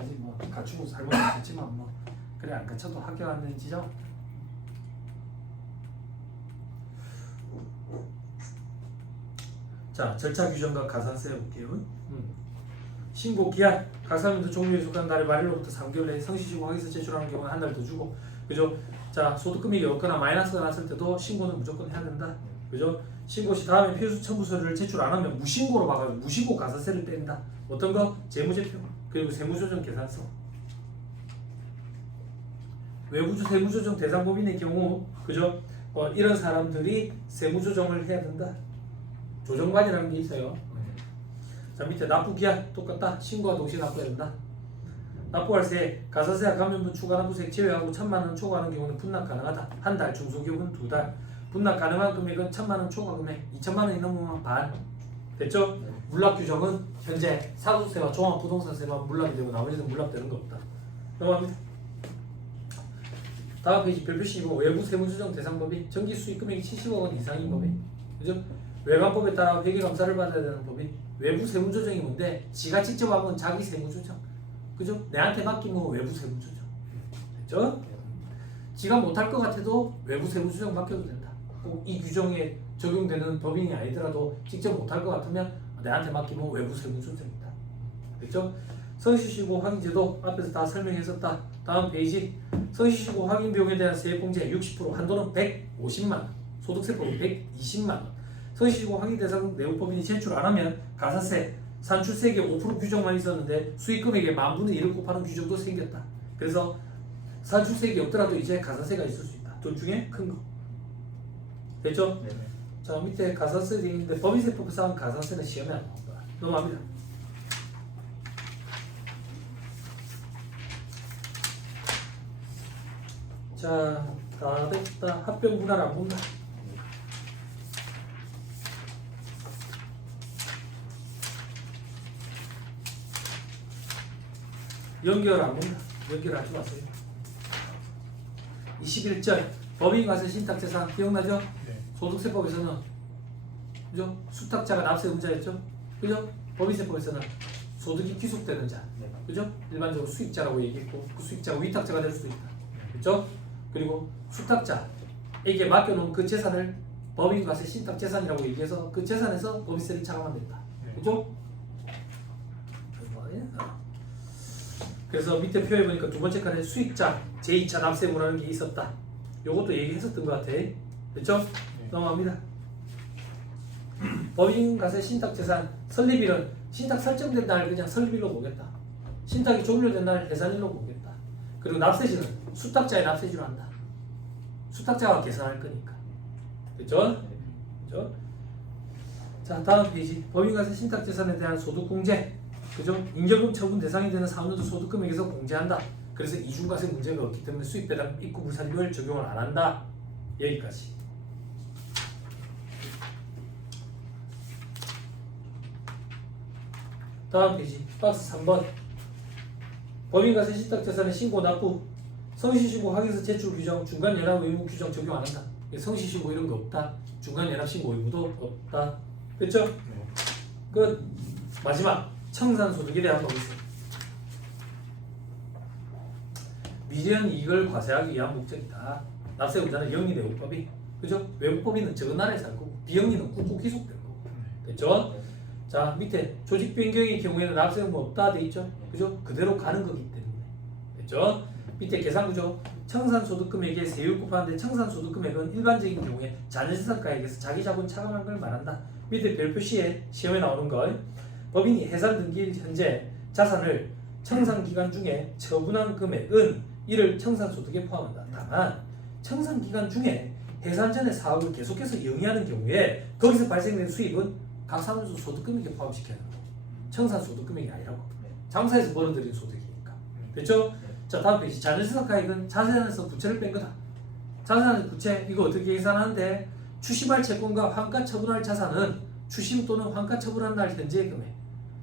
때까지 뭐 갖추고 살면 좋겠지만 뭐 그래 안 갖춰도 학교 가는 지점. 자, 절차 규정과 가산세 볼게요. 신고 기한 각 사람도 종료에 속한 달의 말일로부터 3개월 내에 성실신고 확인서 제출하는 경우에 한 달 더 주고, 그죠? 자, 소득 금액이 없거나 마이너스가 났을 때도 신고는 무조건 해야 된다. 그죠? 신고 시 다음에 필수 첨부 서류를 제출 안 하면 무신고로 봐가지고 무신고 가산세를 뗀다. 어떤 거? 재무제표 그리고 세무조정 계산서. 외부주 세무조정 대상법인의 경우, 그죠? 이런 사람들이 세무조정을 해야 된다. 조정관이라는 게 있어요. 자, 밑에 납부기한 똑같다. 신고와 동시에 납부해야 된다. 납부할 새 가산세와 감면분 추가 납부세 제외하고 1,000만원 초과하는 경우는 분납 가능하다. 한 달, 중소기업은 2달. 분납 가능한 금액은 1,000만원 초과 금액, 2,000만원이 넘으면 반. 됐죠? 물납 규정은 현재 사도세와 종합부동산세만 물납이 되고 나머지는 물납되는 거 없다. 넘어갑니다. 다음 페이지 별표 12번 외부 세무조정 대상법인 정기 수익 금액이 70억 원 이상인 법인. 그죠? 외관법에 따라 회계감사를 받아야 되는 법인. 외부 세무조정이 뭔데? 지가 직접 하면 자기 세무조정. 그죠? 내한테 맡기면 외부 세무조정. 됐죠? 지가 못할 것 같아도 외부 세무조정 맡겨도 된다. 꼭 이 규정에 적용되는 법인이 아니더라도 직접 못할 것 같으면 내한테 맡기면 외부 세무조정이다. 됐죠? 성실신고 확인제도 앞에서 다 설명했었다. 다음 페이지 성실신고 확인 비용에 대한 세액공제 60% 한도는 150만원, 소득세법은 120만원. 성실신고 확인 대상 내부법인이 제출 안 하면 가산세, 산출세액의 5% 규정만 있었는데 수익금액의 10,000분의 1을 곱하는 규정도 생겼다. 그래서 산출세액이 없더라도 이제 가산세가 있을 수 있다. 둘 중에 큰 거. 됐죠? 네네. 자, 밑에 가산세 되어 있는데 법인세법상 가산세는 시험에 안 나온다. 넘어갑니다. 자, 다 됐다. 합병 분할 안 본다. 연결 안 본다. 연결하지 마세요. 21절 법인과세 신탁재산 기억나죠? 네. 소득세법에서는 그죠? 수탁자가 납세의무자였죠? 그죠? 법인세법에서는 소득이 귀속되는 자, 네. 그죠? 일반적으로 수익자라고 얘기했고 그 수익자가 위탁자가 될 수도 있다. 그죠? 그리고 수탁자에게 맡겨놓은 그 재산을 법인과세 신탁재산이라고 얘기해서 그 재산에서 법인세를 차감하면 된다. 네. 그죠? 그래서 밑에 표에 보니까 두 번째 칸에 수익자 제2차 납세의무라는 게 있었다. 요것도 얘기했었던 것 같아. 됐죠? 네. 넘어갑니다. 법인과세 신탁재산 설립일은 신탁 설정된 날 그냥 설립일로 보겠다. 신탁이 종료된 날 해산일로 보겠다. 그리고 납세지는 수탁자의 납세지로 한다. 수탁자가 계산할 거니까. 됐죠? 됐죠? 자, 다음 페이지 법인과세 신탁재산에 대한 소득공제. 그죠? 임대금 처분 대상이 되는 사업료도 소득금액에서 공제한다. 그래서 이중과세 문제가 없기 때문에 수입배당 입구 불산율 적용을 안 한다. 여기까지. 다음 페이지 박스 3번 법인과세 신탁재산의 신고 납부 성실신고 확인서 제출 규정 중간연합 의무 규정 적용 안 한다. 성실신고 이런 거 없다. 중간연합 신고 의무도 없다. 됐죠? 네. 끝. 마지막 청산소득에 대한 법이 있어요. 미래한 이익을 과세하기 위한 목적이다. 납세의무자는 영리 내국법이, 그죠? 외국법인은 적은 나라에 살고 비영리는 꾹꾹 귀속되는 거고. 됐죠? 자, 밑에 조직 변경의 경우에는 납세의무 없다 돼 있죠? 그죠? 그대로 가는 거기 때문에. 됐죠? 밑에 계산구조 청산소득금액에 세율 곱하는데 청산소득금액은 일반적인 경우에 자녀재산가액에서 자기 자본 차감한 걸 말한다. 밑에 별표시에 시험에 나오는 거 법인이 해산 등기일 현재 자산을 청산기간 중에 처분한 금액은 이를 청산소득에 포함한다. 다만 청산기간 중에 해산 전에 사업을 계속해서 영위하는 경우에 거기서 발생된 수입은 각 사무소 소득금액에 포함시켜야 한다. 청산소득금액이 아니라고. 장사에서 벌어들인 소득이니까. 됐죠? 자, 다음 페이지 자녀재산가액은 자산에서 부채를 뺀 거다. 자산에서 부채 이거 어떻게 계산하는데 추심할 채권과 환가 처분할 자산은 추심 또는 환가 처분한 날 현재의 금액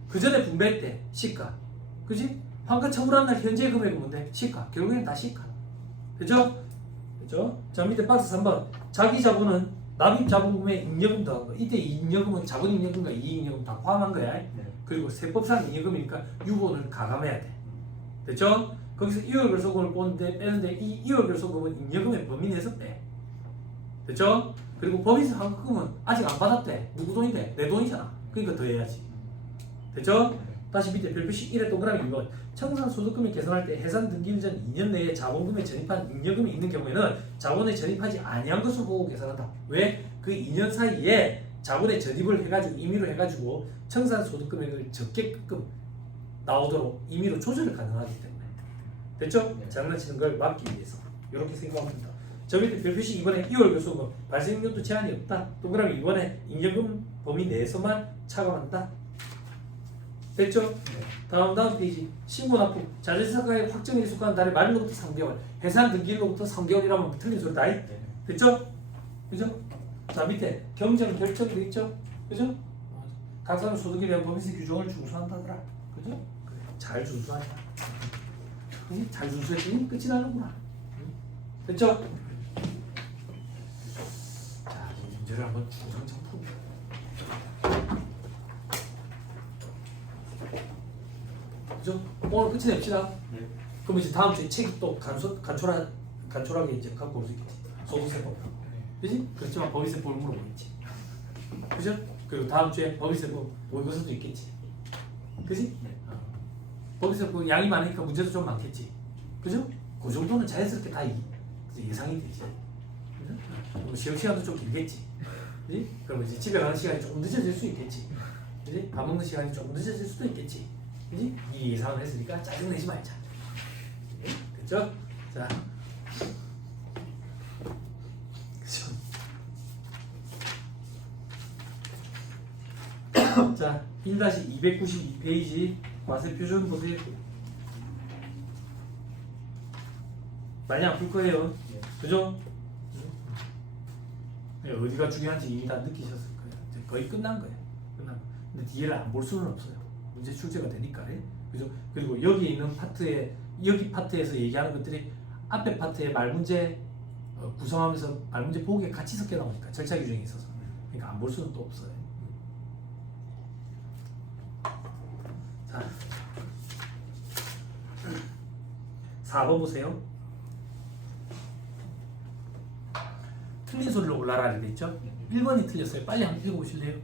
그 전에 분배 때 시가 그지? 환가 처분한 날 현재의 금액은 뭔데? 시가 결국엔 다 시가 그죠? 그죠? 자 밑에 박스 3번 자기 자본은 납입 자본금에 잉여금 더한 거 이때 잉여금은 자본 잉여금과 이익 잉여금 다 포함한 거야. 네. 그리고 세법상 잉여금이니까 유본을 가감해야 돼. 됐죠? 거기서 2월 결손금을 빼는데 이 2월 결손금은 잉여금의 범위 내에서 빼. 됐죠? 그리고 법인세 환급금은 아직 안 받았대. 누구 돈인데? 내 돈이잖아. 그러니까 더 해야지. 됐죠? 다시 밑에 별표식 1의 동그라미 2번. 청산소득금을 계산할 때 해상 등기일 전 2년 내에 자본금에 전입한 잉여금이 있는 경우에는 자본에 전입하지 아니한 것으로 보고 계산한다. 왜? 그 2년 사이에 자본에 전입을 해가지고 임의로 해가지고 청산소득금액을 적게끔 나오도록 임의로 조절을 가능하기 때문에. 됐죠? 장난치는 걸 막기 위해서 이렇게 생각하면 된다. 저 밑에 별표식 2번에 2월 결손금 발생연도 제한이 없다. 동그라미 2번에 잉여금 범위 내에서만 차감한다. 됐죠? 다음 페이지 신고 납부 자재사가의 확정일이 속한 달의 말일로부터 3개월 해상 등기일로부터 3개월이라면 틀린 소리다. 됐죠? 그죠? 자 밑에 경정 결정이 돼 있죠? 그죠? 각 사람 소득에 대한 법인세 규정을 준수한다더라. 그죠? 그래. 잘 준수하자. 잘 준수했더니 끝이 나는구나. 됐죠? 자, 이 문제를 한번 주구장창 풀어보자. 그죠? 오늘 끝이 냅시다. 네. 그럼 이제 다음 주에 책이 또 간촐하게 이제 갖고 올 수 있겠지. 소득세법이라고. 그지? 그렇지만 법인세법을 물어보겠지. 그죠? 그리고 다음 주에 법인세법 모의고사도 있겠지. 그지? 법인세법 양이 많으니까 문제도 좀 많겠지. 그죠? 그 정도는 자연스럽게 다 예상이 되지. 그죠? 시험 시간도 좀 길겠지. 그지? 그럼 이제 집에 가는 시간이 조금 늦어질 수 있겠지. 그지? 밥 먹는 시간이 조금 늦어질 수도 있겠지. 그지? 이 예상을 했으니까 짜증내지 말자. 네? 됐죠? 자. 자, 1-292페이지 과세 표준 보세요. 많이 안 풀 거예요. 그죠? 어디가 중요한지 이미 다 느끼셨을 거예요. 이제 거의 끝난 거예요. 근데 뒤에를 안 볼 수는 없어요. 문제 출제가 되니까. 그죠? 그리고 여기 있는 여기 파트에서 얘기하는 것들이 앞에 파트에 말문제 구성하면서 말문제 보기에 같이 섞여 나오니까 절차 규정이 있어서. 그러니까 안 볼 수는 또 없어요. 자, 4번 보세요. 틀린 소리로 올라라 이렇게 있죠? 1번이 틀렸어요. 빨리 한번 읽어보실래요?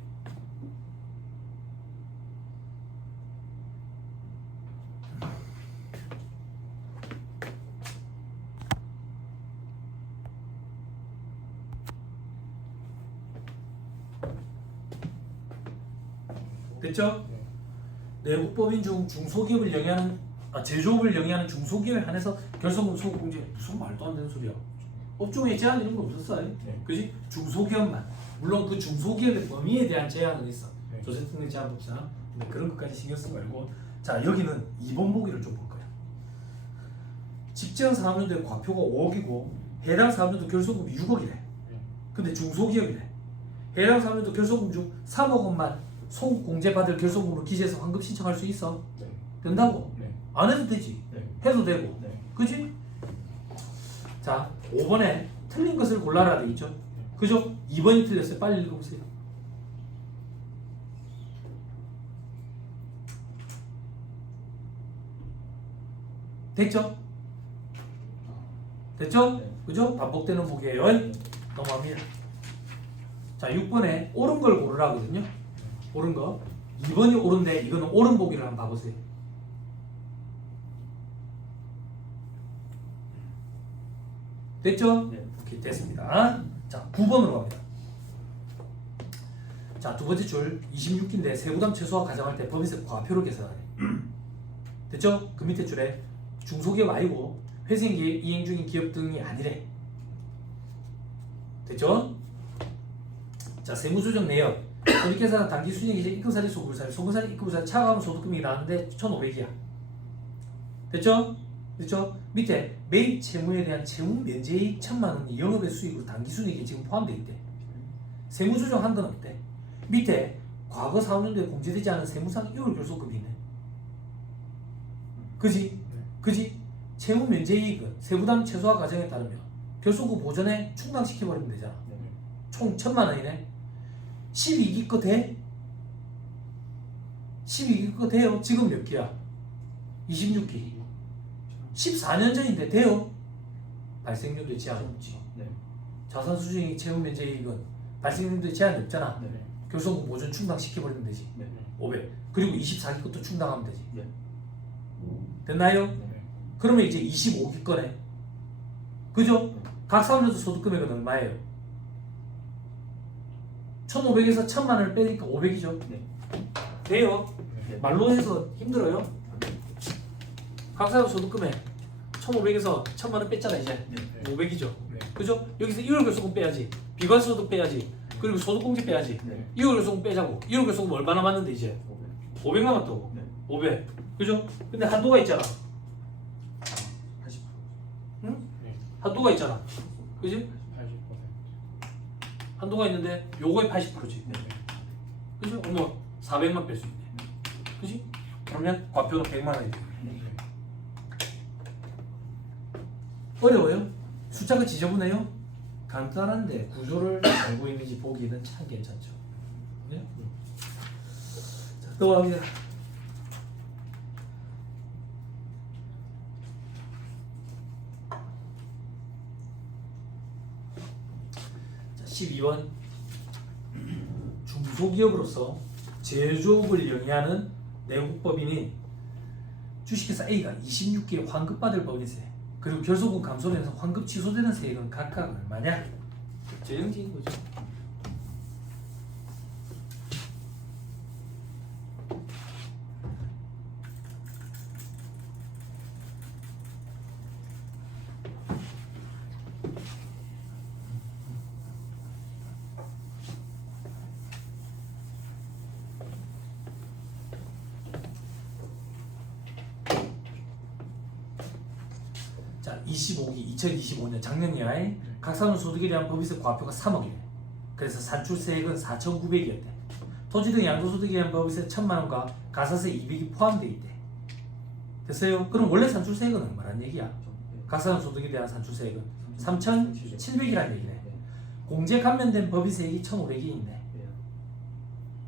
됐죠? 내국법인 중 중소기업을 영위하는 제조업을 영위하는 중소기업에 한해서 결손금 소급 공제. 무슨 말도 안 되는 소리야. 업종에 제한 이런 거 없었어요. 그지? 중소기업만. 물론 그 중소기업의 범위에 대한 제한은 있어. 조세특례 제한법상. 근데 그런 것까지 신경 쓰지 말고. 자, 여기는 2번 보기를 좀 볼 거야. 직전 사업년도에 과표가 5억이고 해당 사업년도 결손금이 6억이래. 근데 중소기업이래. 해당 사업년도 결손금 중 3억 원만 소공제받을 결손금으로 기재해서 환급 신청할 수 있어? 된다고? 안 해도 되지. 해도 되고. 그지? 자, 5번에 틀린 것을 골라라 돼 있죠? 그죠? 2번이 틀렸어요. 빨리 읽어보세요. 됐죠? 됐죠? 그죠? 반복되는 보기예요. 넘어갑니다. 자, 6번에 옳은 걸 고르라거든요. 옳은 거. 2번이 옳은데 이거는 옳은 보기를 한번 봐보세요. 됐죠? 오케이, 됐습니다. 자, 9번으로 갑니다. 자, 두 번째 줄 26기인데 세부담 최소화 가정할 때 법인세 과표를 계산하래. 됐죠? 그 밑에 줄에 중소기업 아니고 회생기업 이행 중인 기업 등이 아니래. 됐죠? 자, 세무조정 내역 손익계산 단기 순이익 입금사리 소금사리 입금사리 차가운 소득금이 나왔는데 1,500이야. 됐죠? 됐죠? 밑에 매입 채무에 대한 채무 면제이익 1,000만 원이 영업의 수익으로 단기 순이익에 지금 포함되어 있대. 세무조정한 건 없대. 밑에 과거 4년도에 공제되지 않은 세무상 2월 결손금이 있네. 그지? 그지? 채무 면제이익은 세부담 최소화 과정에 따르면 결손금 보전에 충당시켜버리면 되잖아. 총 1,000만 원이네. 12기 거 돼? 12기 거 돼요? 지금 몇 기야? 26기. 14년 전인데 돼요? 발생연도에 제한 없지. 네. 자산 수준이 채무 면제이익은 발생연도에 제한이 없잖아. 네. 결손금 보존 충당시켜버리면 되지. 네. 500. 그리고 24기 것도 충당하면 되지. 네. 됐나요? 네. 그러면 이제 25기 거네. 그죠? 각 사업자도 소득금액은 얼마예요? 1,500에서 1,000만원을 빼니까 500이죠. 네. 돼요? 네. 말로 해서 힘들어요? 각 사업 소득금액 1,500에서 1,000만원 뺐잖아 이제. 네. 500이죠. 네. 그죠? 여기서 1월 결손금 빼야지. 비과세소득 빼야지. 그리고 소득공제 빼야지. 네. 2월 결손금 빼자고. 1월 결손금 얼마 남았는데 이제? 500 남았다고. 네. 500. 그죠? 근데 한도가 있잖아. 80%. 응? 네. 한도가 있잖아. 그지? 80%. 한도가 있는데 요거의 80%지. 네. 그죠? 그러면 400만 뺄 수 있네. 그지? 그러면 과표는 100만 원이 돼. 네. 어려워요? 숫자가 지저분해요? 간단한데 구조를 알고 있는지 보기는 참 괜찮죠. 네? 자, 또 갑니다. 자, 12번 중소기업으로서 제조업을 영위하는 내국법인인 주식회사 A가 26기에 환급받을 법인세 그리고 결손금 감소되면서 환급 취소되는 세액은 각각 얼마냐? 재정지인 거죠. 자, 25기 2025년 작년이야에 각 사람 소득에 대한 법인세 과표가 3억이네. 그래서 산출세액은 4,900이었대. 토지 등 양도소득에 대한 법인세 1,000만 원과 가사세 200이 포함되어 있대. 됐어요? 그럼 원래 산출세액은 얼마란 얘기야? 각 사람 소득에 대한 산출세액은 3,700이란 얘기네. 공제 감면된 법인세액이 1,500이 있네.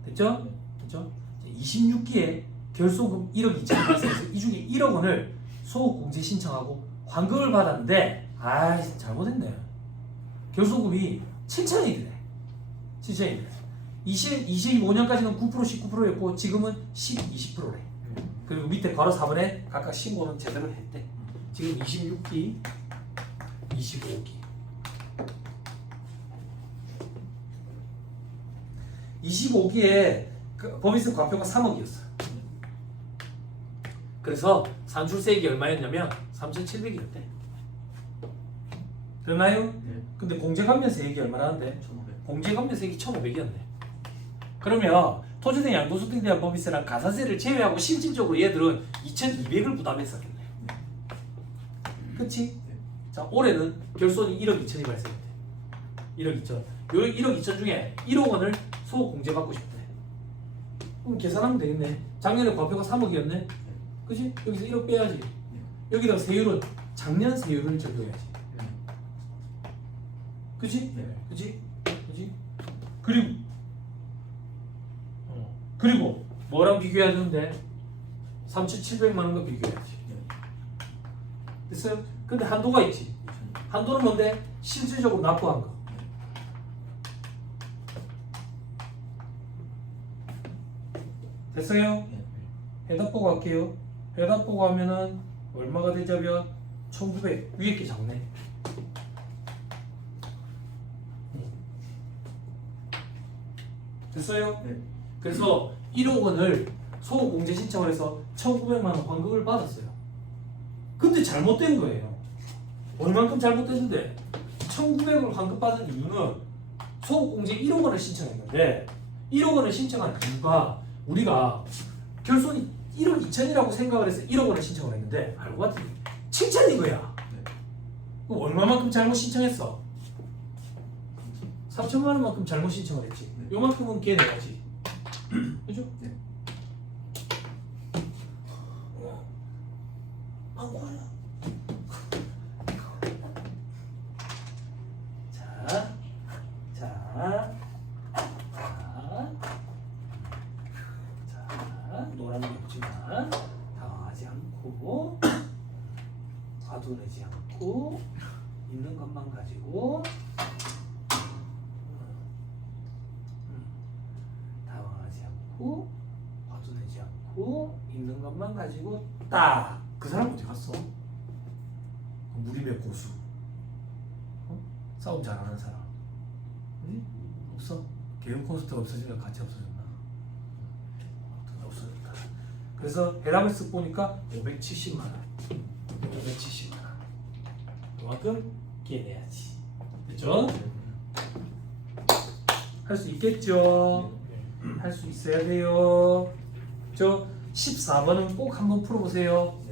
됐죠? 됐죠? 26기에 결손금 1억 2천이 발생해서 이 중에 1억 원을 소득공제 신청하고 환급을 받았는데 잘못했네. 결손금이 7천이래. 7천이래. 25년까지는 9% 19%였고 지금은 20%래. 그리고 밑에 바로 4번에 각각 신고는 제대로 했대. 지금 26기, 25기. 25기에 법인세 과표가 3억이었어. 그래서 산출세액이 얼마였냐면 3,700이었대. 됐나요? 네. 근데 공제감면세액이 얼마나는데? 1,500. 공제감면세액이 1,500이었네. 그러면 토지등 양도소득에 대한 법인세랑 가산세를 제외하고 실질적으로 얘들은 2,200을 부담했었겠네. 그치? 네. 자, 올해는 결손이 1억 2천이 발생했대. 1억 2천. 요 1억 2천 중에 1억 원을 소득 공제받고 싶대. 그럼 계산하면 되겠네. 작년에 과표가 3억이었네. 그치? 여기서 1억 빼야지. 여기다 세율은 작년 세율을 적용해야지. 그치? 네. 그치? 그치? 그리고 뭐랑 비교해야 되는데 3,700만 원과 비교해야지. 됐어요? 근데 한도가 있지. 한도는 뭔데? 실질적으로 납부한 거. 됐어요? 해답 보고 할게요. 해답 보고 하면은 얼마가 되자면 1900 위에 게 작네. 됐어요? 네. 그래서 1억 원을 소공제 신청을 해서 1,900만 원 환급을 받았어요. 근데 잘못된 거예요. 얼만큼 잘못됐는데 1,900을 환급받은 이유는 소공제 1억 원을 신청했는데 1억 원을 신청한 이유가 우리가 결손이 1억 2천이라고 생각을 해서 1억 원을 신청을 했는데 알고 봤더니 7천인 거야. 그럼 얼마만큼 잘못 신청했어? 3천만 원만큼 잘못 신청을 했지. 요만큼은 걔 내야지. 그죠? 네. 자, 노란 게 없지만 당하지 않고 화도 내지 않고 있는 것만 가지고 당황하지 않고 화도 내지 않고 있는 것만 가지고 딱 그 사람 어디 갔어? 무림의 고수 싸움 잘하는 사람 어디? 없어? 개그 콘서트가 없어지니까 같이 없어졌나? 없어졌다. 그래서 헤라메스 보니까 570만 원 570만 원 그만큼 깨내야지 됐죠? 할 수 있겠죠? 할 수 있어야 돼요. 저 14번은 꼭 한번 풀어보세요.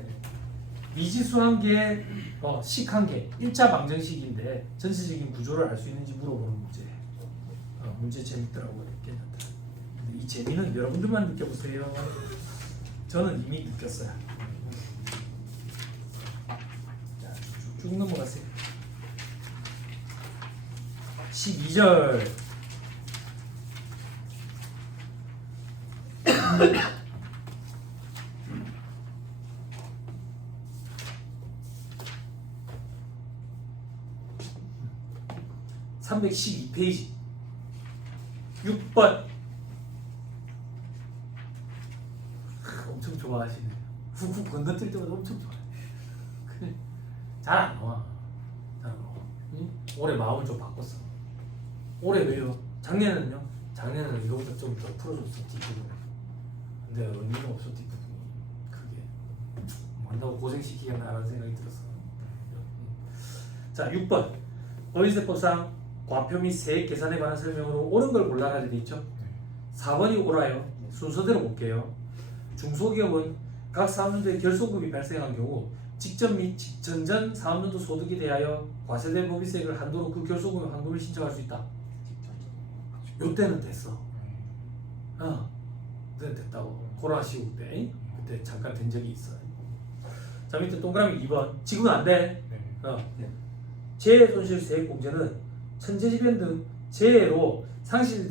미지수 한 개, 식 한 개, 1차 방정식인데 전체적인 구조를 알 수 있는지 물어보는 문제. 문제 재밌더라고요. 괜찮다. 근데 이 재미는 여러분들만 느껴보세요. 저는 이미 느꼈어요. 자, 쭉 넘어가세요. 12절. (312페이지) 6번 엄청 좋아하시네. 훅훅 건너뛸 때마다 엄청 좋아해. 잘 안 나와. 잘 안 나와. 응? 올해 마음을 좀 바꿨어. 올해 왜요? 작년에는요? 작년에는 이거보다 좀 더 풀어줬어 뒷부분. 근데 의미가 없어 뒷부분이. 그게 만나고 고생시키겠나라는 생각이 들었어. 자 6번 어휘세법상 과표 및 세액 계산에 관한 설명으로 옳은 걸 골라라 되어 있죠. 4번이 옳아요. 순서대로 볼게요. 중소기업은 각 사업연도에 결손금이 발생한 경우 직전 및 직전 전 사업연도 소득에 대하여 과세된 법인세액을 한도로 그 결손금의 환급을 신청할 수 있다. 요때는 됐어. 그때는 됐다고. 코로나 시국 때 그때 잠깐 된 적이 있어요. 자 밑에 동그라미 2번 지금은 안 돼. 재해손실세액공제는 천재지변 등 재해로 상실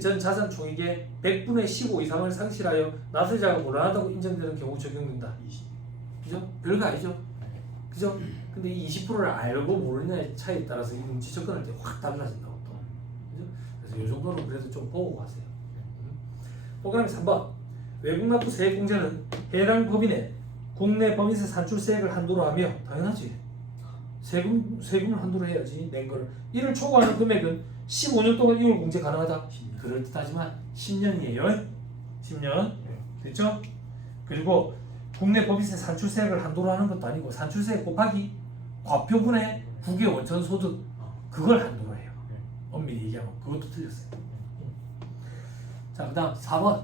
전 자산 총액의 100분의 15 이상을 상실하여 납세자가 곤란하다고 인정되는 경우 적용된다. 그죠? 별거 아니죠? 그죠? 근데 이 20%를 알고 모르느냐의 차이에 따라서 이 문제 접근할 때 확 달라진다고 또. 그죠? 그래서 이 정도는 그래도 좀 보고 가세요. 동그라미 3번 외국 납부 세액 공제는 해당 법인의 국내 법인세 산출세액을 한도로 하며 당연하지. 세금을 한도로 해야지 낸 거를. 이를 초과하는 금액은 15년 동안 이월 공제 가능하다. 그럴듯하지만 10년이에요. 10년 됐죠? 그리고 국내 법인세 산출세액을 한도로 하는 것도 아니고 산출세액 곱하기 과표분의 국외 원천 소득 그걸 한도로 해요. 엄밀히 얘기하면 그것도 틀렸어요. 자 그다음 4번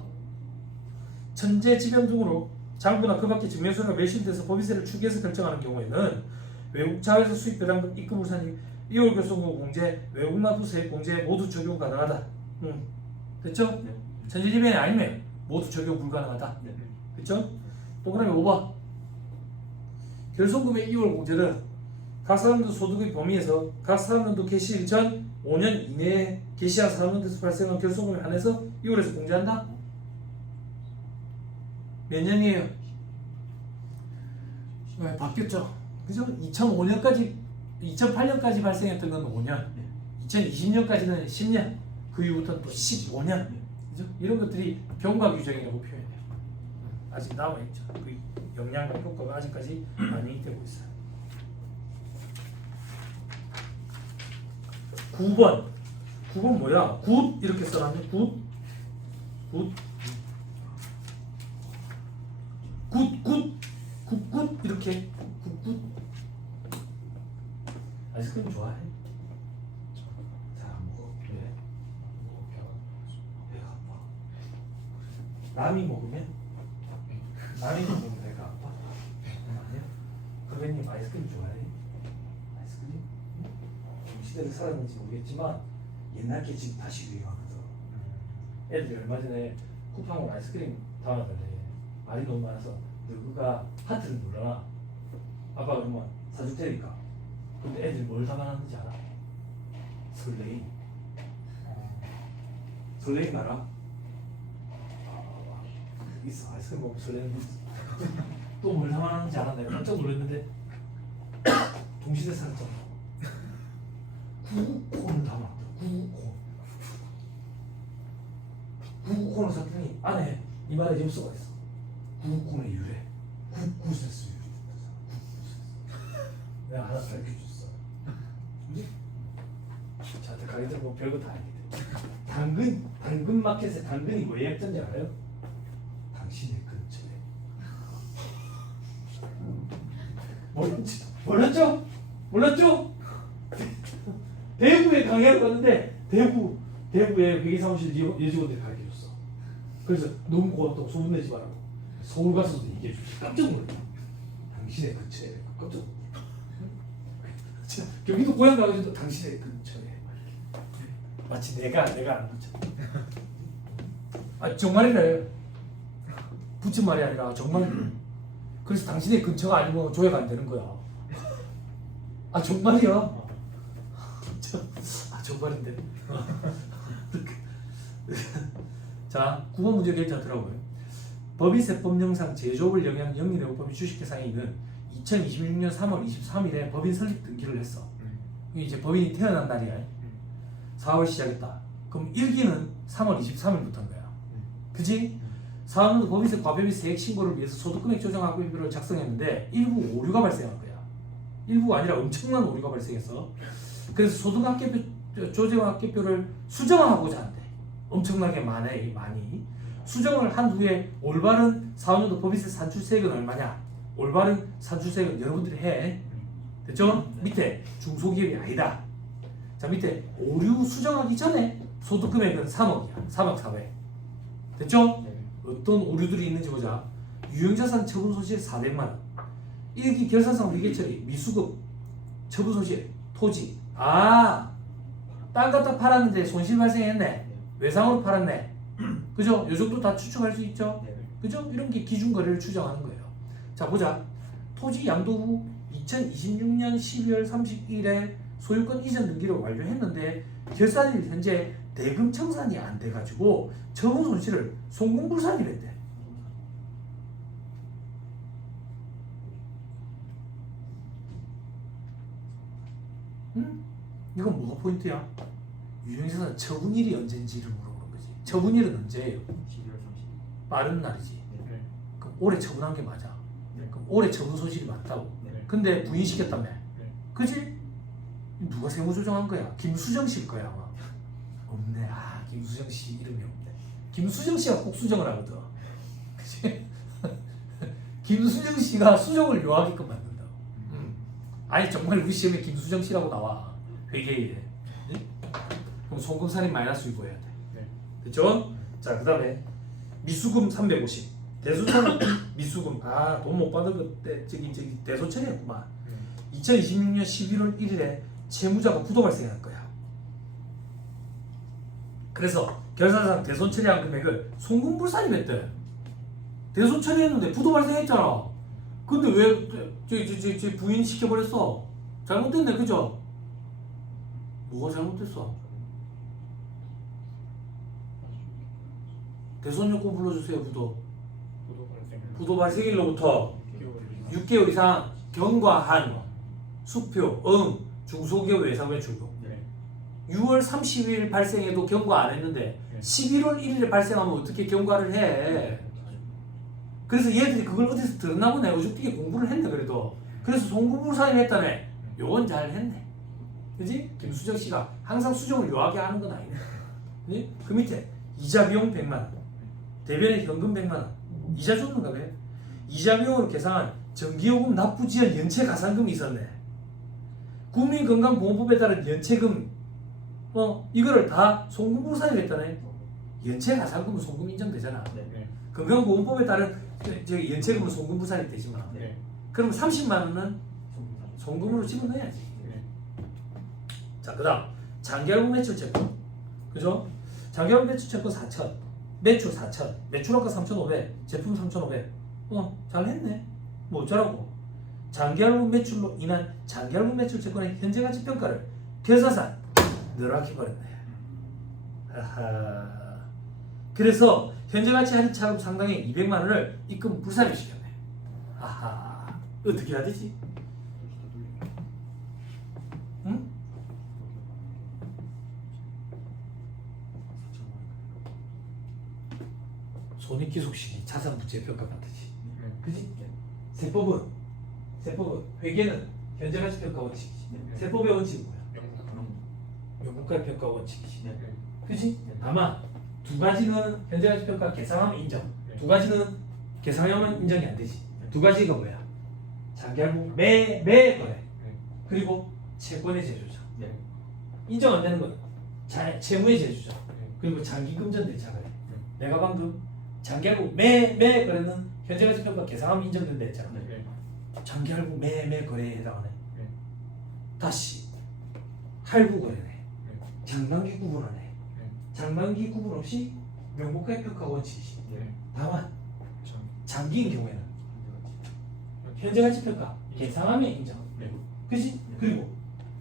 천재지변 등으로 장부나 그 밖의 증명서가 매실돼서 법인세를 추계해서 결정하는 경우에는 외국 자회사 수입 배당금 입금 우산이 2월 결손금 공제, 외국 납부세 공제 모두 적용 가능하다. 됐죠? 천재지변이 아니면 모두 적용 불가능하다. 됐죠? 동그라미 5번 결손금의 2월 공제는 각 사업연도 소득의 범위에서 각 사업연도 개시일 전 5년 이내에 개시한 사업연도에서 발생한 결손금에 한해서 2월에서 공제한다? 몇 년이에요? 네, 바뀌었죠? 그죠? 2005년까지 2008년까지 발생했던 건 5년 2020년까지는 10년 그 이후부터는 또 15년 그죠? 이런 것들이 경과 규정이라고 표현해요. 아직 남아있죠. 그 영향과 효과가 아직까지 반영이 되고 있어요. 9번 뭐야? 굿 이렇게 써놨네. 굿 이렇게 굿 아이스크림 좋아해? 잘 안 먹어. 왜? 배가 아파. 남이 먹으면 배가 아파. 아니야? 그러님 아이스크림 좋아해? 아이스크림? 시대를 살았는지 모르겠지만 옛날 게 지금 다시 유행하거든. 애들이 얼마 전에 쿠팡으로 아이스크림 담았는데 말이 너무 많아서 누구가 하트를 눌러놔. 아빠 그러면 사줄 테니까. 근데 애들이 뭘 담아놨는지 알아? 설레임. 설레임 알아? 있어. 아이스크림 먹으면 설레임 있어. 또 뭘 담아놨는지 알아? 내가 깜짝 놀랐는데 동시대 살았잖아. 구구콘을 담았다. 구구콘. 구구콘을 샀더니 안에 이 말에 엽서가 있어. 구구콘의 유래. 구구세스 유래. 내가 하나 가르쳐줬어. 그지? 자, 가게들 뭐 별거 다 알게 돼. 당근 마켓에 당근이 뭐 예약자인지 알아요? 당신의 근처에. 몰랐죠? 몰랐죠? 대구에 강의하러 갔는데 대구에 회계사무실 여직원들이 가르쳐줬어. 그래서 너무 고맙다고 소문내지 말라고. 서울 가서도 얘기해주지. 깜짝 놀랐어. 당신의 근처에. 깜짝 놀랐어. 경기도 고향 가가지고 당신의 근처에. 마치 내가 아는 것처럼. 아 정말이래. 붙인 말이 아니라 정말. 그래서 당신의 근처가 아니면 조회가 안 되는 거야. 아 정말이야. 정말인데. 자, 9번 문제 괜찮더라고요. 법인세법령상 제조업을 영위한 영리내용법인 주식회사에는 2026년 3월 23일에 법인 설립 등기를 했어. 이제 법인이 태어난 날이야. 4월 시작했다. 그럼 1기는 3월 23일부터인 거야. 그지? 4년도 법인세 과배비 세액 신고를 위해서 소득금액 조정학교표를 작성했는데 일부 오류가 발생한 거야. 일부가 아니라 엄청난 오류가 발생했어. 그래서 소득학교표 조정학교표를 수정하고자 한대. 엄청나게 많이 수정을 한 후에 올바른 4년도 법인세 산출세액은 얼마냐? 올바른 산출세액은 여러분들이 해. 됐죠? 밑에 중소기업이 아니다. 자, 밑에 오류 수정하기 전에 소득금액은 3억이야. 3억 4백. 됐죠? 어떤 오류들이 있는지 보자. 유형자산 처분 손실 400만 원. 1기 결산상 회계처리 미수급 처분 손실 토지. 아, 땅 갖다 팔았는데 손실 발생했네. 외상으로 팔았네. 그죠? 요 정도 다 추측할 수 있죠? 그죠? 이런 게 기준거래를 추정하는 거예요. 자, 보자. 토지 양도 후 2026년 12월 30일에 소유권 이전 등기를 완료했는데 결산일 현재 대금 청산이 안 돼가지고 처분 손실을 송금불산이 했대. 응? 이건 뭐가 포인트야? 유형자산 처분일이 언제인지를 물어보는 거지. 처분일은 언제예요? 12월 30일. 빠른 날이지. 네. 그럼 올해 처분한 게 맞아. 네. 그럼 올해 처분 손실이 맞다고. 네. 근데 부인시켰다며. 네. 그지? 누가 세무조정한 거야? 김수정 씨일 거야 아마. 없네. 아, 김수정 씨 이름이 없네. 김수정 씨가 꼭 수정을 하거든. 그치? 김수정 씨가 수정을 요하게끔 만든다. 아니 정말 우리 시험에 김수정 씨라고 나와. 회계에. 네? 그럼 송금살인 마이너스 유보해야 돼. 네. 됐죠? 자, 그 다음에 미수금 350. 대소처리 미수금. 아, 돈 못 받은 그때 저기 대소처리였구만. 2026년 11월 1일에 채무자가 부도 발생할 거야. 그래서 결산상 대손 처리한 금액을 송금불산이 했대. 대손 처리했는데 부도 발생했잖아. 근데 왜 저 부인 시켜버렸어? 잘못됐네, 그죠? 뭐가 잘못됐어? 대손 요건 불러주세요. 부도 발생일로부터 6개월 이상 경과한 수표, 중소기업 외상매출금. 6월 30일 발생해도 경과 안 했는데 11월 1일에 발생하면 어떻게 경과를 해? 그래서 얘들이 그걸 어디서 들었나 보네. 어저께 공부를 했네 그래도. 그래서 송금불산을 했다네. 요건 잘 했네. 그지? 김수정 씨가 항상 수정을 요하게 하는 건 아니네. 그지? 그 밑에 이자 비용 100만 원, 대변에 현금 100만 원. 이자 줬는가 봐. 이자 비용으로 계산한 전기요금 납부 지연 연체 가산금이 있었네. 국민건강보험법에 따른 연체금, 이거를 다 송금불산이 했다네. 연체 가산금은 송금 인정되잖아. 건강보험법에 따른 저기 연체금은 송금불산이 되지만. 그럼 30만 원은 송금으로 집어넣어야지. 자, 그다음 장기할부 매출 채권, 그죠? 장기할부 매출 채권 4천, 매출 4천, 매출아까 3,500, 제품 3,500. 잘했네. 뭐 어쩌라고? 장기할부 매출로 인한 장기할부 매출 채권의 현재 가치 평가를 결산상 늘어나게 버렸네. 하하. 그래서 현재 가치 할인 차금 상당의 200만 원을 입금 불산을 시켰네. 하하. 어떻게 해야 되지? 손익기속식이 자산부채평가 받듯이. 네. 그지? 세법은 회계는 현재가치평가 원칙이지. 세법의 원칙은 뭐야? 명목가의 평가 원칙이지. 네. 그지? 다만 두 가지는 현재가치평가 계상하면 인정. 두 가지는 계상하면 인정이 안 되지. 두 가지가 뭐야? 장기할부 매 거래. 그리고 채권의 제조자. 네. 인정 안 되는 건 채무의 제조자. 그리고 장기금전 대차거래. 내가 방금 장기할부 매 거래는 현재가치평가 계상하면 인정된다 했잖아. 장기할부 매 거래에 해당하네. 다시 할부 거래네. 장단기 구분하네. 장단기 구분 없이 명목가의 평가 원칙이지. 다만 장기인 경우에는 현재가치평가 계상하면 인정. 그지? 그리고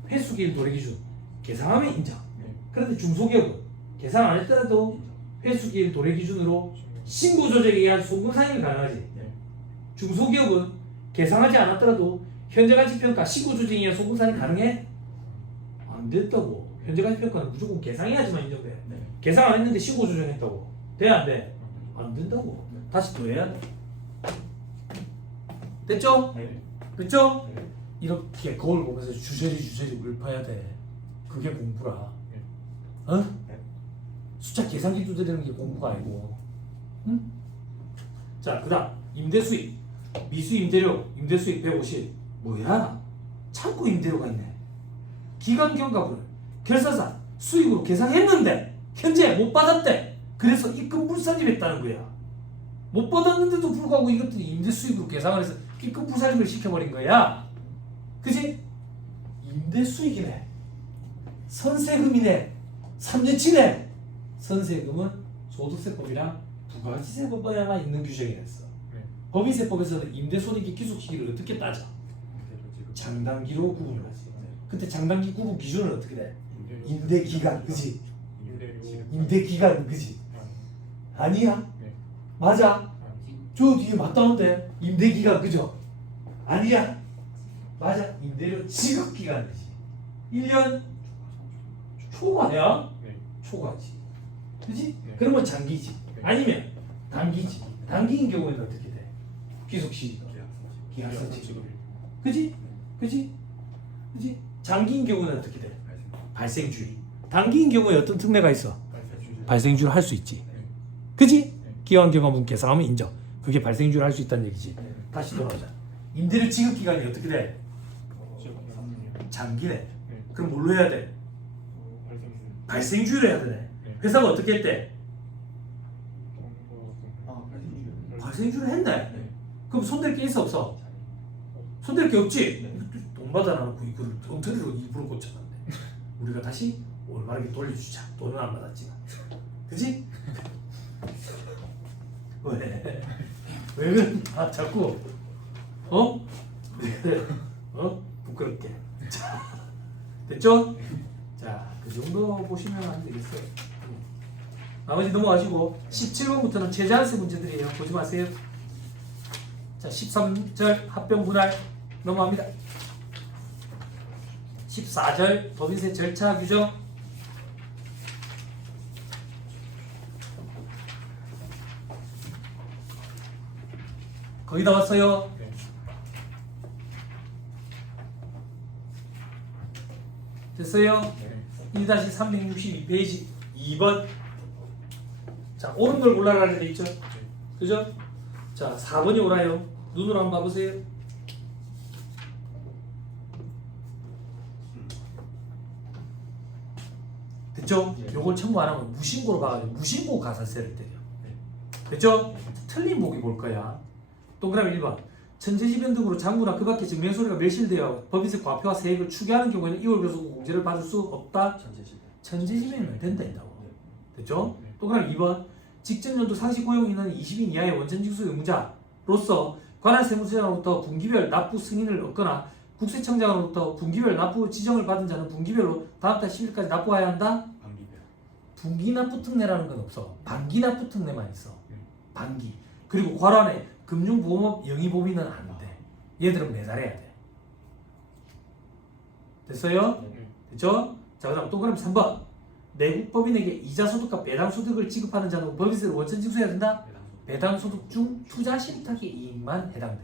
회수기일 도래기준 계상하면 인정. 그런데 중소기업은 계산 안 했더라도 회수기일 도래기준으로 신고조정에 의한 소금상이 가능하지. 중소기업은 계상하지 않았더라도 현재가치평가 신고조정에 의한 소금상이 가능해? 안 됐다고. 현재가치평가는 무조건 계상해야지만 인정돼. 계상 안 했는데 신고조정했다고. 돼? 안 돼? 안 된다고. 다시 또 해야 돼. 됐죠? 됐죠? 이렇게 거울 보면서 주저리 읊어야 돼. 그게 공부라. 어? 숫자 계산기 두드리는 게 공부가 아니고. 응? 자, 그다음 임대수익, 미수 임대료, 임대수익 150. 뭐야? 창고 임대료가 있네. 기간 경과분을 결사사 수익으로 계산했는데 현재 못 받았대. 그래서 입금 불산입했다는 거야. 못 받았는데도 불구하고 이것들이 임대수익으로 계산을 해서 입금 불산입을 시켜버린 거야. 그지? 임대수익이네. 선세금이네. 3년치네. 선세금은 소득세법이랑 부가가치세법에만 있는 규정이었어. 법인세법에서는 임대손익의 기속 시기를 어떻게 따져? 장단기로 구분을 하지. 그때 장단기 구분 기준은 어떻게 돼? 임대기간, 그지? 임대기간, 그지? 아니야? 맞아? 저 뒤에 맞다는데 임대기간, 그죠? 아니야? 맞아? 임대료 지급기간이지. 1년 초과야? 초과지. 그지? 그러면 장기지. 아니면 단기지. 단기인 경우에는 어떻게 돼? 귀속시기가 기하선지. 그지? 그지? 그지? 장기인 경우는 어떻게 돼? 발생주의. 단기인 경우에 어떤 특례가 있어? 발생주의를 할 수 있지. 그지? 기한경과분 계상하면 인정. 그게 발생주의를 할 수 있다는 얘기지. 다시 돌아오자. 임대료 지급 기간이 어떻게 돼? 장기네. 그럼 뭘로 해야 돼? 발생주의를 해야 되네. 회사가 어떻게 했대? 발생주의를 했네. 그럼 손댈 게 있어 없어? 손댈 게 없지? 돈 받아놔놓고 이거를 엉터리로 입으로 꽂혀놨네. 우리가 다시 올바르게 돌려주자. 돈은 안 받았지만. 그지? 왜? 왜 그래? 아 자꾸 어? 왜? 어? 부끄럽게. 자, 됐죠? 자, 그 정도 보시면 안 되겠어요. 나머지 넘어가시고 17번부터는 최저한세 문제들이에요. 보지 마세요. 자, 13절 합병 분할 넘어갑니다. 14절 법인세 절차 규정. 거의 다 왔어요. 됐어요? 1-362페이지 2번. 자, 옳은 걸 골라라는 데 있죠? 그죠? 자, 4번이 옳아요. 눈으로 한번 봐보세요. 됐죠? 요걸 첨부 안 하면 무신고로 봐가지고 무신고 가산세를 때려. 됐죠? 틀린 보기 볼 거야. 동그라미 1번. 천재지변 등으로 장부나 그 밖의 증명서류가 멸실되어 법인세 과표와 세액을 추계하는 경우에는 이월교수고 공제를 받을 수 없다. 천재지변이면 된다 했다고. 됐죠? 동그라미 2번. 직전연도 상시 고용 인원이 20인 이하의 원천징수 의무자로서 관할 세무서장으로부터 분기별 납부 승인을 얻거나 국세청장으로부터 분기별 납부 지정을 받은 자는 분기별로 다음 달 10일까지 납부해야 한다. 분기 납부 특례라는 건 없어. 반기 납부 특례만 있어. 반기. 그리고 관할의 금융보험업 영위법인은 안 돼. 얘들은 매달해야 돼. 됐어요? 됐죠? 자, 그다음 동그라미 3번. 내국법인에게 이자소득과 배당소득을 지급하는 자는 법인세를 원천징수해야 된다? 배당 소득 중 투자 신탁의 이익만 해당돼.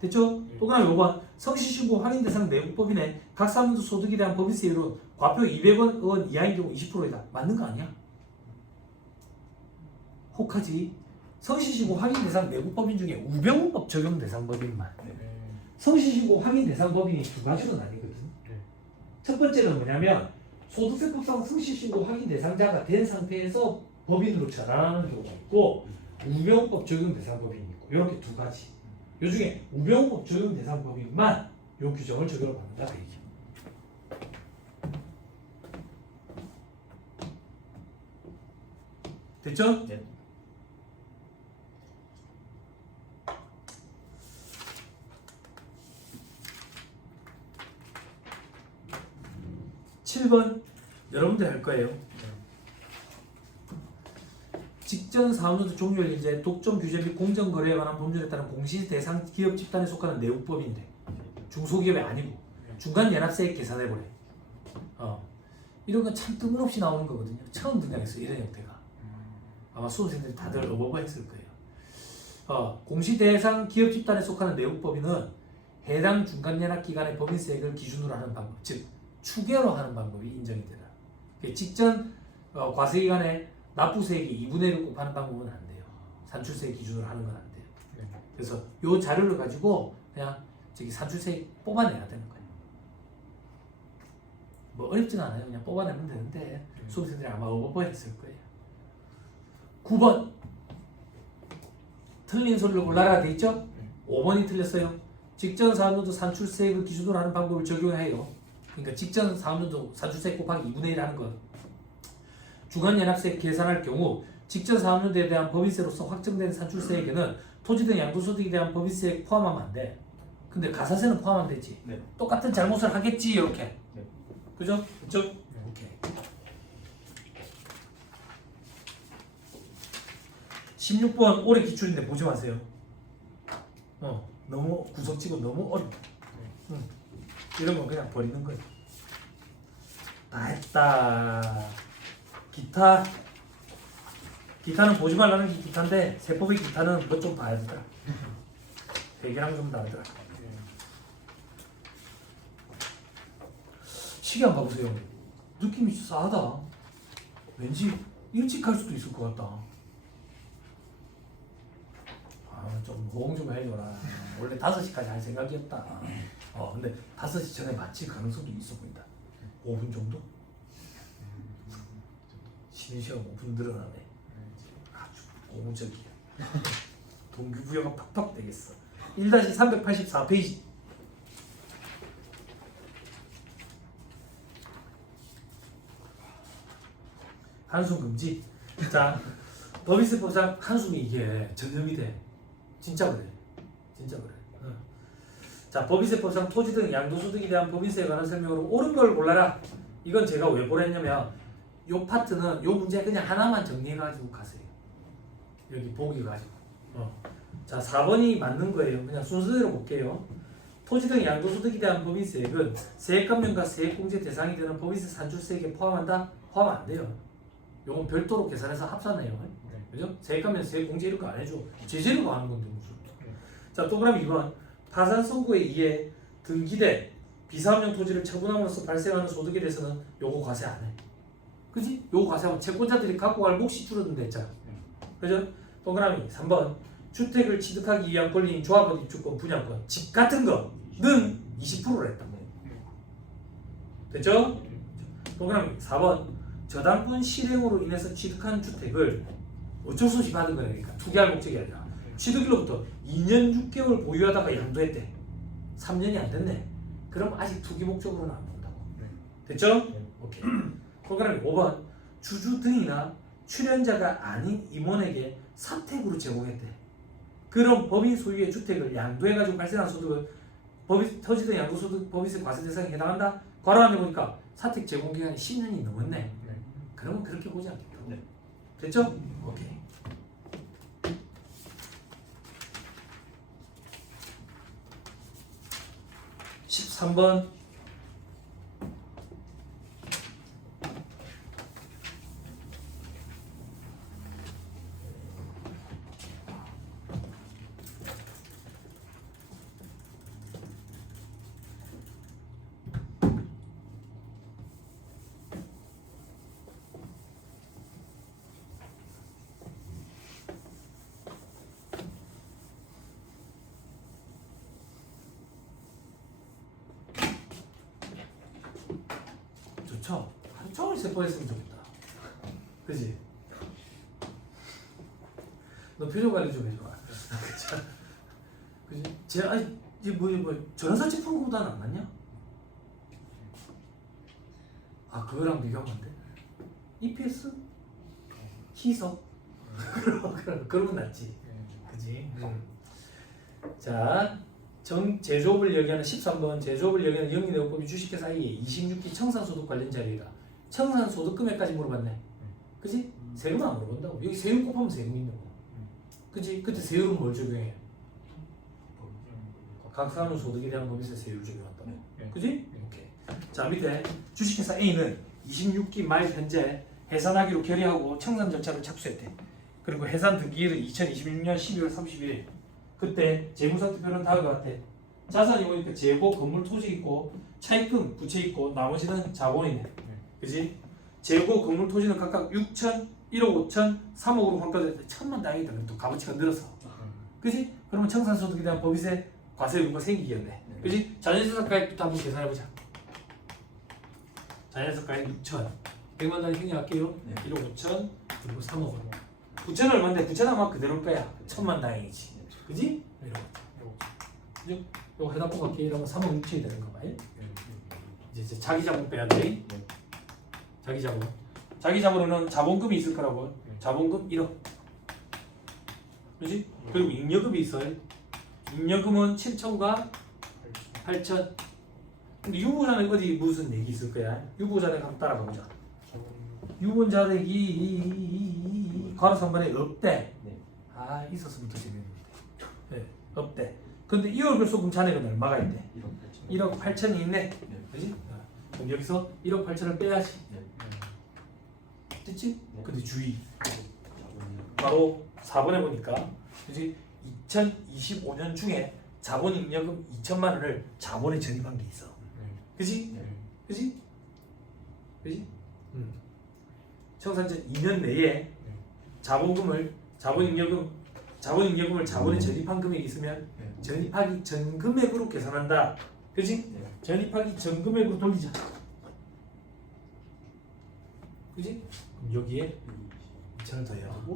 됐죠? 또 그다음에 5번 성실신고 확인 대상 내국법인의 각 사무소 소득에 대한 법인세율은 과표 200원 이하인 경우 20%이다. 맞는 거 아니야? 혹하지. 성실신고 확인 대상 내국법인 중에 우병우법 적용 대상 법인만. 성실신고 확인 대상 법인이 두 가지로 나뉘거든. 첫 번째는 뭐냐면 소득세법상 성실신고 확인 대상자가 된 상태에서 법인으로 전환하는 경우가 있고 우병우법 적용 대상 법인이 있고 이렇게 두 가지. 요 중에 우병우법 적용 대상 법인만 요 규정을 적용을 받는다 그 얘기야. 됐죠? 네. 칠 번 여러분들 할 거예요. 직전 사업노조 종료일 이제 독점 규제 및 공정 거래에 관한 법률에 따른 공시 대상 기업 집단에 속하는 내국법인데 중소기업이 아니고 중간 연합세액 계산해 보래. 이런 건 참 뜬금없이 나오는 거거든요. 처음 등장했어 이런 형태가. 아마 수험생들이 다들 어버버했을 거예요. 공시 대상 기업 집단에 속하는 내국법인은 해당 중간 연합 기관의 법인세액을 기준으로 하는 방법, 즉 추계로 하는 방법이 인정이 되라. 직전 과세기간에 납부세액이 2분의 1을 곱하는 방법은 안 돼요. 산출세액 기준으로 하는 건 안 돼요. 그래서 이 자료를 가지고 그냥 저기 산출세액 뽑아내야 되는 거예요. 뭐 어렵진 않아요. 그냥 뽑아내면 되는데 수험생들이 아마 어버버했을 거예요. 9번 틀린 소리를 골라라 돼 있죠? 5번이 틀렸어요. 직전 사업노조 산출세액을 기준으로 하는 방법을 적용해요. 그러니까 직전 사업노조 산출세액 곱하기 2분의 1 하는 것. 중간연합세액 계산할 경우 직전 사업노조에 대한 법인세로서 확정된 산출세액에는 토지 등 양도소득에 대한 법인세액 포함하면 안 돼. 근데 가사세는 포함하면 되지. 네. 똑같은 잘못을 하겠지 이렇게. 네. 그죠? 그죠? 오케이. 16번 올해 기출인데 보지 마세요. 너무 구석지고 너무 어렵다. 이런 건 그냥 버리는 거예요. 다 했다. 기타는 보지 말라는 게 기타인데 세법의 기타는 뭐 좀 봐야 되더라. 대개랑 좀 다르더라. 시계 안 봐보세요. 느낌이 싸하다. 왠지 일찍 갈 수도 있을 것 같다. 좀 호응 좀 해줘라. 원래 5시까지 할 생각이었다. 근데 5시 전에 마칠 가능성도 있어 보인다. 5분 정도? 쉬는 시간 5분 늘어나네. 아주 고무적이야. 동기부여가 팍팍 되겠어. 1-384페이지. 한숨 금지. 자, 법인세법상 한숨이 이게 전염이 돼. 진짜 그래. 진짜 그래. 자, 법인세법상 토지 등 양도소득에 대한 법인세에 관한 설명으로 옳은 걸 골라라. 이건 제가 왜 보냈냐면 요 파트는 요 문제 그냥 하나만 정리해가지고 가세요. 여기 보기 가지고. 자, 4번이 맞는 거예요. 그냥 순서대로 볼게요. 토지 등 양도소득에 대한 법인세액은 세액감면과 세액공제 대상이 되는 법인세 산출세액에 포함한다? 포함 안 돼요. 요건 별도로 계산해서 합산해요. 그죠? 세액감면 세액공제 이런 거 안 해줘. 제재료가 하는 건데 무슨. 자, 또 그럼 2번 파산 선고에 의해 등기된 비사업용 토지를 처분함으로써 발생하는 소득에 대해서는 요거 과세 안 해. 그지? 요거 과세하면 채권자들이 갖고 갈 몫이 줄어든다 했잖아. 그죠? 동그라미 3번 주택을 취득하기 위한 권리인 조합원 입주권, 분양권, 집 같은 거는 20%를 했다. 됐죠? 동그라미 4번 저당권 실행으로 인해서 취득한 주택을 어쩔 수 없이 받은 거야. 그러니까 투기할 목적이 아니라 취득일로부터 2년 6개월 보유하다가 양도했대. 3년이 안 됐네. 그럼 아직 투기 목적으로는 안 본다고. 됐죠? 오케이. 동그라미 5번 주주 등이나 출연자가 아닌 임원에게 사택으로 제공했대. 그럼 법인 소유의 주택을 양도해가지고 발생한 소득을 토지 등 양도소득 법인세 과세 대상에 해당한다? 괄호 안에 보니까 사택 제공 기간이 10년이 넘었네. 그러면 그렇게 보지 않겠다. 됐죠? 오케이. 13번 좋죠. 하루 종일 세포했으면 좋겠다. 그지? 너 표정 관리 좀 해줘. 그지? 아니 이제 뭐 전화사치 푸는 거보다는 안 낫냐? 아 그거랑 비교하면 안 돼? EPS? 희석? 그러면 낫지. 그지? 자, 제조업을 얘기하는 13번 제조업을 얘기하는 영리내용법이 주식회사 A의 26기 청산소득 관련 자료이다. 청산소득 금액까지 물어봤네. 그지? 세금은 안 물어본다고. 여기 세율 곱하면 세금이 있는 거. 그지? 그때 세율은 뭘 적용해? 각 사람 소득에 대한 법에서 세율 적용한다고. 그지? 오케이. 자, 밑에 주식회사 A는 26기 말 현재 해산하기로 결의하고 청산 절차를 착수했대. 그리고 해산 등기일은 2026년 12월 31일. 그때 재무상태표는 다음과 같아. 자산이 보니까 재고, 건물, 토지 있고 차입금, 부채 있고 나머지는 자본이네. 그지? 재고, 건물, 토지는 각각 6천, 1억 5천, 3억으로 환가됐대. 천만 다행이다. 또 값어치가 늘어서. 그지? 그러면 청산소득에 대한 법인세 과세 요구가 생기겠네. 그지? 자연재산가액부터 한번 계산해보자. 자연재산가액 6천. 100만 단위 생략할게요. 1억 5천 그리고 3억으로. 부채는 얼마인데? 부채는 아마 그대로일 거야. 천만 다행이지. 그지? 그죠? 이거 해답고 갈게. 이러면 3억 6천이 되는 거 봐요. 이제 자기 자본 빼야 돼. 자기 자본. 자기 자본으로는 자본금이 있을 거라고. 자본금 1억. 그지? 그리고 잉여금이 있어요. 잉여금은 7천과 8천. 근데 유보자는 어디 무슨 얘기 있을 거야? 유보자를 한번 따라가 보자. 유보자액이 괄호 3번에 없대. 아 있었으면 더 재밌는데. 네, 없대. 근데 2월 결소금 잔액은 얼마가 있대? 1억 8천이 있네. 그지? 그럼 여기서 1억 8천을 빼야지. 됐지? 근데 주의. 바로 4번에 보니까 그지? 2025년 중에 자본잉여금 2천만 원을 자본에 전입한 게 있어. 그지? 그지? 그지? 청산전 2년 내에 자본잉여금을 자본에 전입한 금액이 있으면 전입하기 전 금액으로 계산한다. 그지? 전입하기 전 금액으로 돌리자. 그지? 그럼 여기에 2천을 더해야 하고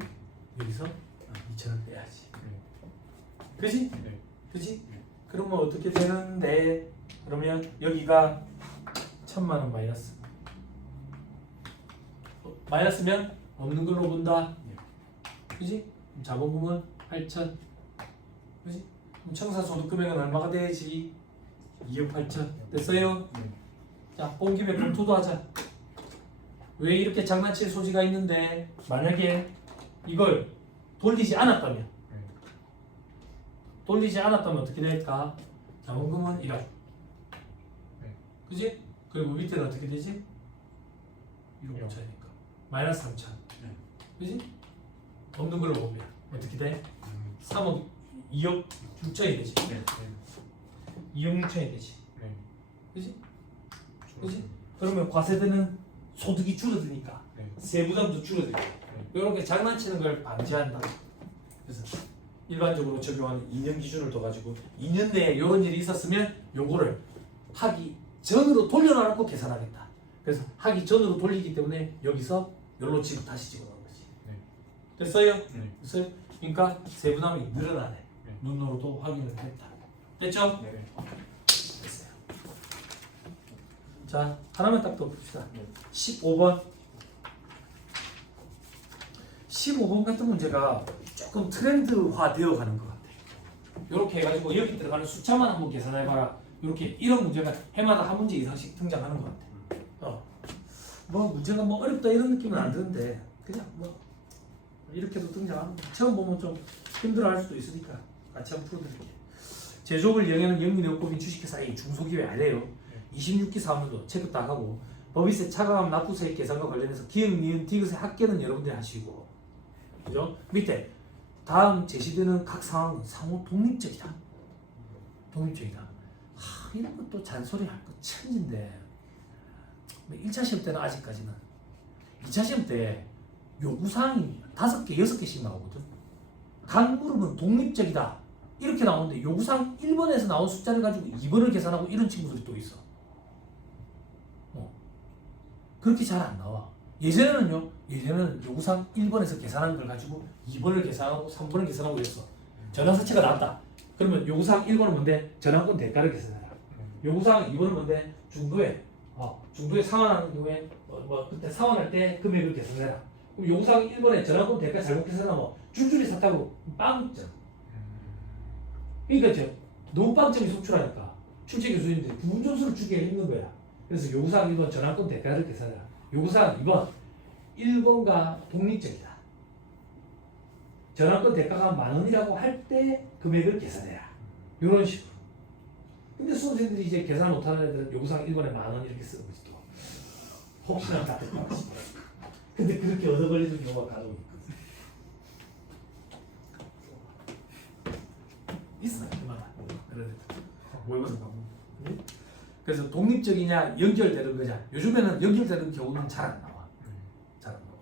여기서 2천을 빼야지. 그지? 그지? 그러면 어떻게 되는데? 그러면 여기가 1,000만 원 마이너스. 마이너스면 없는 걸로 본다. 그지? 자본금은 8천. 그지? 그럼 청산소득 금액은 얼마가 돼야지? 2억 8천. 됐어요? 자, 온 김에 검토도 하자. 왜 이렇게 장난칠 소지가 있는데 만약에 이걸 돌리지 않았다면 어떻게 될까? 자본금은 1억. 그지? 그리고 밑에는 어떻게 되지? 1억 5천이니까 마이너스 3천. 그지? 없는 걸로 보면 어떻게 돼? 3억 2억 6천이 되지. 2억 6천이 되지. 그지? 그지? 그러면 과세되는 소득이 줄어드니까 세부담도 줄어들고 이렇게 장난치는 걸 방지한다. 그래서 일반적으로 적용하는 2년 기준을 둬가지고 2년 내에 이런 일이 있었으면 요거를 하기 전으로 돌려놔놓고 계산하겠다. 그래서 하기 전으로 돌리기 때문에 여기서 열로 지금 다시 집어넣은 거지. 됐어요? 됐어요? 그러니까 세부담이 늘어나네. 눈으로도 확인을 했다. 됐죠? 됐어요. 자, 하나만 딱 더 봅시다. 15번. 15번 같은 문제가 조금 트렌드화 되어 가는 것 같아. 이렇게 해가지고 여기 들어가는 숫자만 한번 계산해봐라. 이렇게 이런 문제가 해마다 한 문제 이상씩 등장하는 것 같아. 뭐 문제가 뭐 어렵다 이런 느낌은 안 드는데 그냥 뭐 이렇게도 등장하는 거. 처음 보면 좀 힘들어할 수도 있으니까 같이 한번 풀어드릴게요. 제조업을 영위하는 영리내용법인 주식회사 A 중소기업 아래요. 26기 사업도 체크 딱 하고 법인세 차감함 납부세액 계산과 관련해서 기억, 니은, 디귿의 합계는 여러분들이 하시고 그죠? 밑에 다음 제시되는 각 상황은 상호 독립적이다. 독립적이다. 이런 것도 잔소리 할 거 천진데 1차 시험 때는 아직까지는 2차 시험 때 요구사항이 5개, 6개씩 나오거든. 각 무릎은 독립적이다. 이렇게 나오는데 요구사항 1번에서 나온 숫자를 가지고 2번을 계산하고 이런 친구들이 또 있어. 그렇게 잘 안 나와. 예전에는요. 예전에는 요구사항 1번에서 계산한 걸 가지고 2번을 계산하고 3번을 계산하고 그랬어. 전환사치가 나왔다. 그러면 요구사항 1번은 뭔데? 전환권 대가를 계산해라. 요구사항 2번은 뭔데? 중도에 상환하는 경우에 그때 상환할 때 금액을 계산해라. 그럼 요구사항 1번에 전환권 대가 잘못 계산하면 줄줄이 샀다고 빵점. 그러니까 너무 빵점이 속출하니까 출제 교수님들이 부분 점수를 주기가 힘든 거야. 그래서 요구사항 1번 전환권 대가를 계산해라. 요구사항 2번 1번과 독립적이다. 전환권 대가가 10,000원이라고 할 때 금액을 계산해라. 이런 식으로. 근데 수험생들이 이제 계산 못하는 애들은 요구사항 1번에 10,000원 이렇게 쓰는 거지 또. 혹시나 같을까 싶어. 근데 그렇게 얻어 걸리는 경우가 간혹 있거든. 있어, 그만. 그래서 독립적이냐 연결되는 거냐. 요즘에는 연결되는 경우는 잘 안 나와. 잘 안 나와.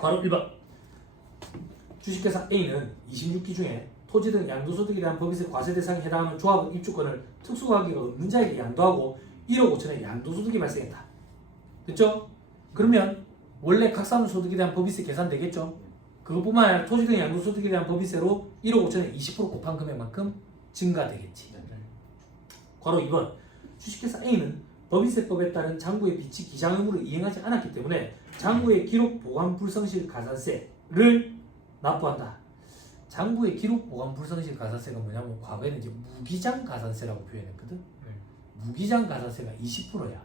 바로 1번. 주식회사 A는 26기 중에 토지 등 양도소득에 대한 법인세 과세 대상에 해당하는 조합원 입주권을 특수가격이 없는 자에게 양도하고 1억 5천의 양도소득이 발생했다. 됐죠? 그러면 원래 각 사무소득에 대한 법인세 계산되겠죠? 그것뿐만 아니라 토지 등 양도소득에 대한 법인세로 1억 5천에 20% 곱한 금액만큼 증가되겠지. 괄호 2번. 주식회사 A는 법인세법에 따른 장부의 비치 기장 의무를 이행하지 않았기 때문에 장부의 기록 보관 불성실 가산세를 납부한다. 장부의 기록 보관 불성실 가산세가 뭐냐면 과거에는 이제 무기장 가산세라고 표현했거든. 무기장 가산세가 20%야.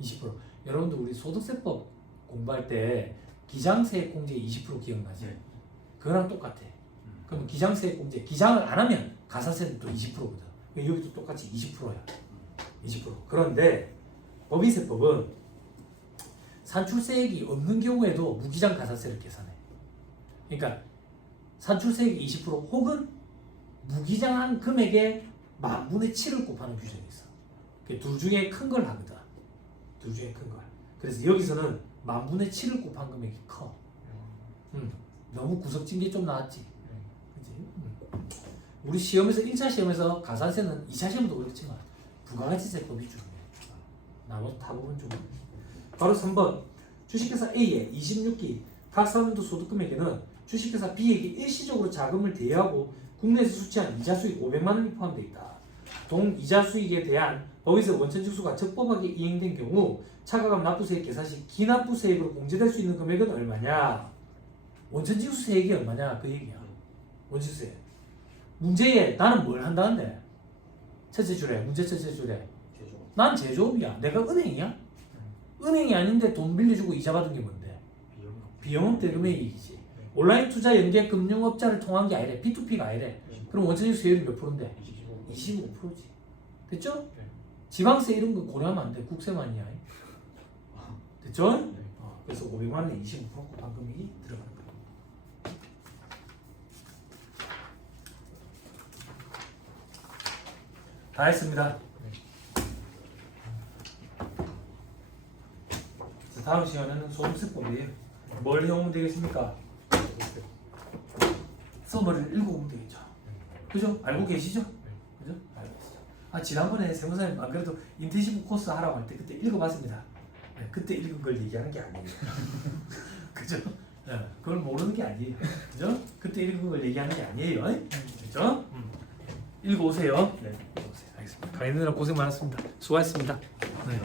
20%. 여러분들 우리 소득세법 공부할 때 기장세액 공제 20% 기억나지? 그거랑 똑같아. 그럼 기장세액 공제 기장을 안 하면 가산세는 또 20%거든. 여기도 똑같이 20%야. 20%. 그런데 법인세법은 산출세액이 없는 경우에도 무기장 가산세를 계산해. 그러니까 산출세액이 20% 혹은 무기장한 금액의 10,000분의 7을 곱하는 규정이 있어. 둘 중에 큰 걸 하거든. 둘 중에 큰 걸. 그래서 여기서는 10,000분의 7을 곱한 금액이 커. 너무 구석진 게 좀 나왔지. 그치? 우리 시험에서 1차 시험에서 가산세는 2차 시험도 그렇지만 부가가치세법이 중요해. 나머지 대부분 좀. 바로 3번. 주식회사 A의 26기 각 사원도 소득금액에는 주식회사 B에게 일시적으로 자금을 대여하고 국내에서 수취한 이자 수익 500만 원이 포함되어 있다. 동이자 수익에 대한 법인세 원천징수가 적법하게 이행된 경우 차가감 납부세액 계산 시 기납부세액으로 공제될 수 있는 금액은 얼마냐? 원천징수세액이 얼마냐? 그 얘기야. 원천징수세액. 문제에 나는 뭘 한다는데? 첫째 줄에 문제 첫째 줄에 난 제조업이야. 내가 은행이야? 은행이 아닌데 돈 빌려주고 이자 받은 게 뭔데? 비용은 대금의 이익이지. 온라인 투자 연계 금융업자를 통한 게 아니래. P2P가 아니래. 그럼 원천징수 세율이 몇 프로인데? 25%지. 됐죠? 지방세 이런 거 고려하면 안 돼. 국세만이야. 됐죠? 그래서 500만 원에 25% 곱한 금액이 들어가는 거야. 다 했습니다. 자, 다음 시간에는 소득세법이에요. 뭘 해오면 되겠습니까? 서머를 읽어보면 되겠죠. 그죠? 알고 계시죠? 그죠? 알고 계시죠? 지난번에 세무사님 안 그래도 인텐시브 코스 하라고 할 때 그때 읽어봤습니다. 네, 그때 읽은 걸 얘기하는 게 아니에요. 그죠? 네, 그걸 모르는 게 아니에요. 그죠? 그때 읽은 걸 얘기하는 게 아니에요. 그죠? 읽어오세요. 네, 읽어오세요. 알겠습니다. 가인느라 고생 많았습니다. 수고하셨습니다. 네.